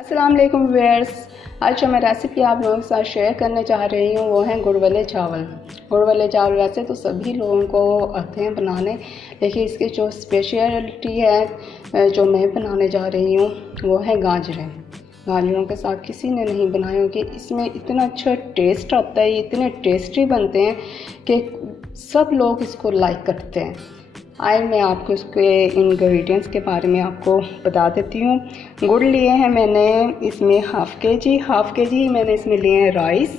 अस्सलाम वालेकुम व्यूअर्स। आज जो मैं रेसिपी आप लोगों के साथ शेयर करने चाह रही हूँ वो है गुड़ वाले चावल। गुड़ वाले चावल वैसे तो सभी लोगों को आते हैं बनाने, लेकिन इसकी जो स्पेशलिटी है जो मैं बनाने जा रही हूँ वो है गाजरें। गाजरों के साथ किसी ने नहीं बनाए होंगे। इसमें इतना अच्छा टेस्ट आता है, इतने टेस्टी बनते हैं कि सब लोग इसको लाइक करते हैं। आए मैं आपको इसके इंग्रेडिएंट्स के बारे में आपको बता देती हूँ। गुड़ लिए हैं मैंने इसमें हाफ़ के जी मैंने इसमें लिए हैं राइस।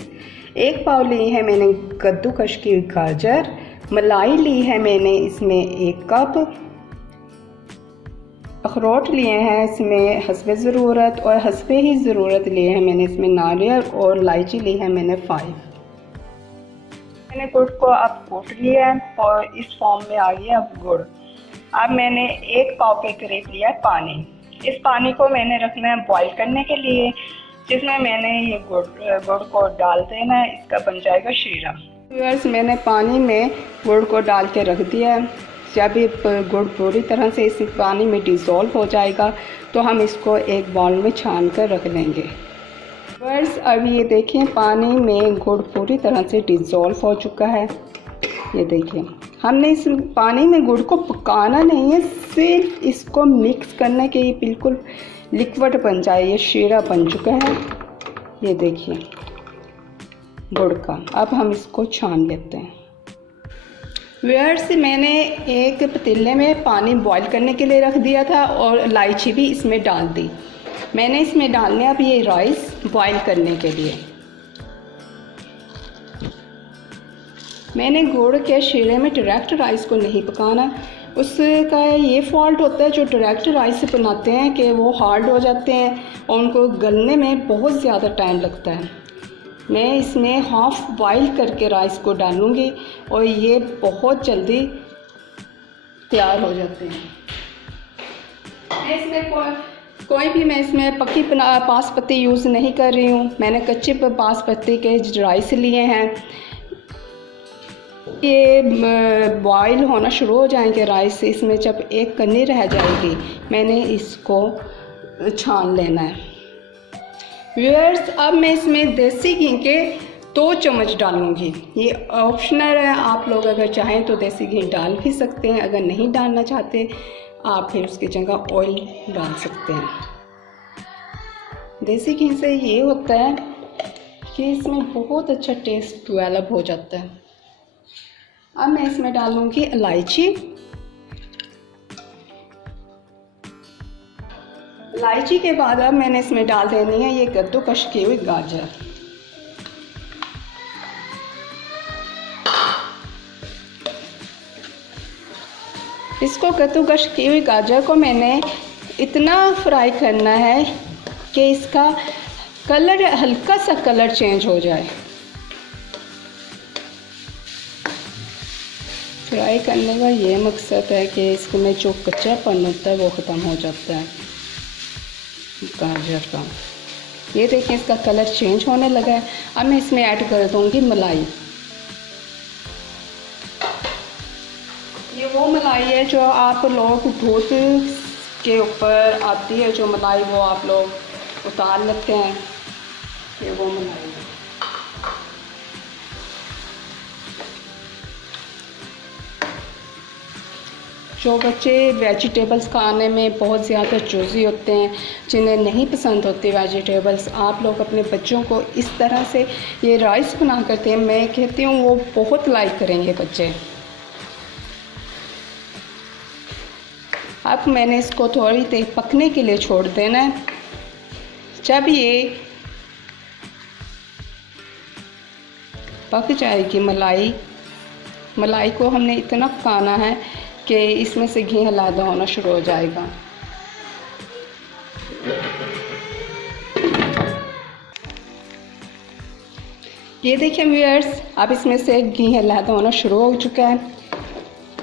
1 पाव लिए हैं मैंने कद्दूकश की गाजर। मलाई ली है मैंने इसमें 1 कप। अखरोट लिए हैं इसमें हस्बे ज़रूरत, और हस्बे ही ज़रूरत लिए हैं मैंने इसमें नारियल, और इलायची ली है मैंने 5। मैंने गुड़ को अब कूट लिया है और इस फॉर्म में आ गया अब गुड़। अब मैंने 1 पाव के करीब लिया है पानी। इस पानी को मैंने रखना है बॉईल करने के लिए, जिसमें मैंने ये गुड़ को डाल देना है। इसका बन जाएगा शीरा। व्यूअर्स, मैंने पानी में गुड़ को डाल के रख दिया है। जब ये गुड़ पूरी तरह से इस पानी में डिज़ोल्व हो जाएगा तो हम इसको एक बाउल में छान कर रख लेंगे। व्यूअर्स, अब ये देखिए पानी में गुड़ पूरी तरह से डिज़ोल्व हो चुका है। ये देखिए, हमने इस पानी में गुड़ को पकाना नहीं है, सिर्फ इसको मिक्स करने के, ये बिल्कुल लिक्विड बन जाए। ये शीरा बन चुका है, ये देखिए गुड़ का। अब हम इसको छान लेते हैं। व्यूअर्स, मैंने एक पतीले में पानी बॉईल करने के लिए रख दिया था और इलायची भी इसमें डाल दी। मैंने इसमें डालने अब ये राइस बॉईल करने के लिए। मैंने गुड़ के शीरे में डायरेक्ट राइस को नहीं पकाना। उसका ये फॉल्ट होता है जो डायरेक्ट राइस से बनाते हैं कि वो हार्ड हो जाते हैं और उनको गलने में बहुत ज़्यादा टाइम लगता है। मैं इसमें हाफ़ बॉईल करके राइस को डालूँगी और ये बहुत जल्दी तैयार हो जाते हैं। मैं इसमें कोई भी मैं इसमें पक्की बासमती यूज़ नहीं कर रही हूँ। मैंने कच्चे बासमती के राइस लिए हैं। ये बॉईल होना शुरू हो जाएंगे राइस, इसमें जब एक कन्नी रह जाएगी मैंने इसको छान लेना है। व्यूअर्स, अब मैं इसमें देसी घी के 2 चम्मच डालूँगी। ये ऑप्शनल है, आप लोग अगर चाहें तो देसी घी डाल भी सकते हैं, अगर नहीं डालना चाहते आप फिर उसकी जगह ऑयल डाल सकते हैं। देसी घी से ये होता है कि इसमें बहुत अच्छा टेस्ट डेवलप हो जाता है। अब मैं इसमें डालूंगी इलायची। इलायची के बाद अब मैंने इसमें डाल देनी है ये कद्दूकश की हुई गाजर। इसको कद्दूकश की हुई गाजर को मैंने इतना फ्राई करना है कि इसका कलर, हल्का सा कलर चेंज हो जाए। फ्राई करने का ये मकसद है कि इसमें जो कच्चापन होता है वो ख़त्म हो जाता है गाजर का। ये देखिए इसका कलर चेंज होने लगा है। अब मैं इसमें ऐड कर दूँगी मलाई। ये वो मलाई है जो आप लोग दूध के ऊपर आती है, जो मलाई वो आप लोग उतार लेते हैं, ये वो मलाई है। जो बच्चे वेजिटेबल्स खाने में बहुत ज़्यादा चूज़ी होते हैं, जिन्हें नहीं पसंद होती वेजिटेबल्स, आप लोग अपने बच्चों को इस तरह से ये राइस बना करते हैं, मैं कहती हूँ वो बहुत लाइक करेंगे बच्चे। अब मैंने इसको थोड़ी देर पकने के लिए छोड़ देना है। जब ये पक जाएगी मलाई को हमने इतना पकाना है कि इसमें से घी हलादा होना शुरू हो जाएगा। ये देखिए व्यूअर्स, अब इसमें से घी हलादा होना शुरू हो चुका है।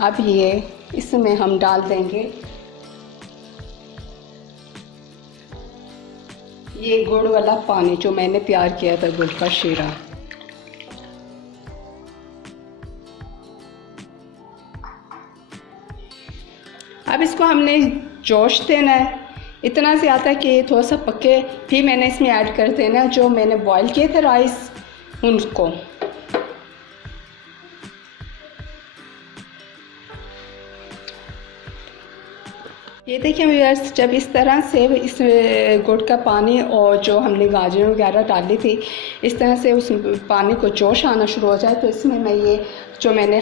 अब ये इसमें हम डाल देंगे ये गुड़ वाला पानी जो मैंने तैयार किया था, गुड़ का शीरा। अब इसको हमने जोश देना है। इतना ज़्यादा कि थोड़ा सा पके। फिर मैंने इसमें ऐड कर देना जो मैंने बॉईल किए थे राइस, उनको। ये देखिए व्यूअर्स, जब इस तरह से इस गुड़ का पानी और जो हमने गाजर वगैरह डाली थी, इस तरह से उस पानी को जोश आना शुरू हो जाए, तो इसमें मैं ये जो मैंने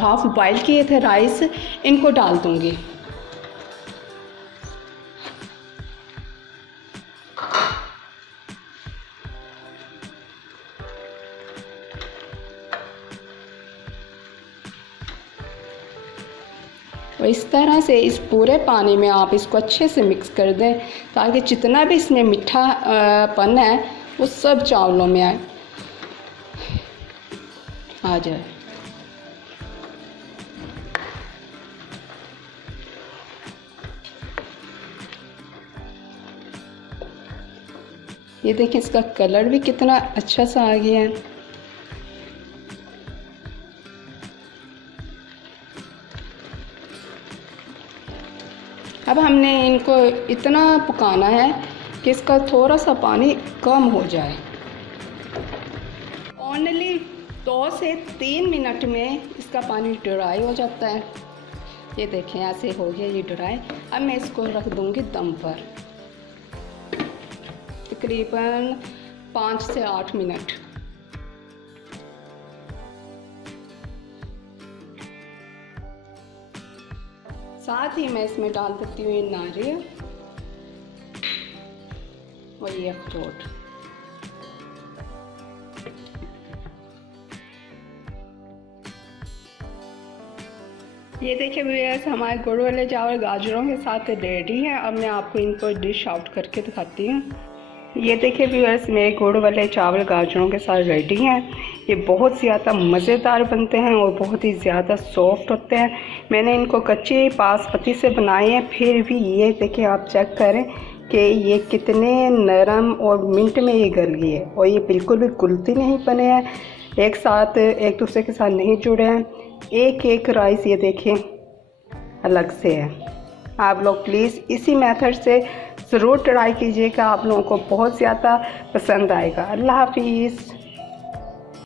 हाफ़ बॉईल किए थे राइस, इनको डाल दूँगी। और इस तरह से इस पूरे पानी में आप इसको अच्छे से मिक्स कर दें, ताकि जितना भी इसमें मीठा पन है वो सब चावलों में आ जाए। ये देखिए इसका कलर भी कितना अच्छा सा आ गया है। अब हमने इनको इतना पकाना है कि इसका थोड़ा सा पानी कम हो जाए। ओनली 2 से 3 मिनट में इसका पानी ड्राई हो जाता है। ये देखें ऐसे हो गया ये ड्राई। अब मैं इसको रख दूँगी दम पर तकरीबन 5 से 8 मिनट। साथ ही मैं इसमें डाल देती हूँ नारियल और ये अखरोट। ये देखिए व्यूअर्स, हमारे गुड़ वाले चावल गाजरों के साथ रेडी हैं। अब मैं आपको इनको डिश आउट करके दिखाती हूँ। ये देखिए व्यूअर्स, मेरे गुड़ वाले चावल गाजरों के साथ रेडी हैं। ये बहुत ज़्यादा मज़ेदार बनते हैं और बहुत ही ज़्यादा सॉफ्ट होते हैं। मैंने इनको कच्ची बासमती से बनाए हैं, फिर भी ये देखिए आप चेक करें कि ये कितने नरम और मिनट में ये गल गए हैं और ये बिल्कुल भी गुलती नहीं बने हैं, एक साथ एक दूसरे के साथ नहीं जुड़े हैं। एक एक राइस ये देखें अलग से है। आप लोग प्लीज़ इसी मेथड से ज़रूर ट्राई कीजिएगा, आप लोगों को बहुत ज़्यादा पसंद आएगा। अल्लाह हाफिज़।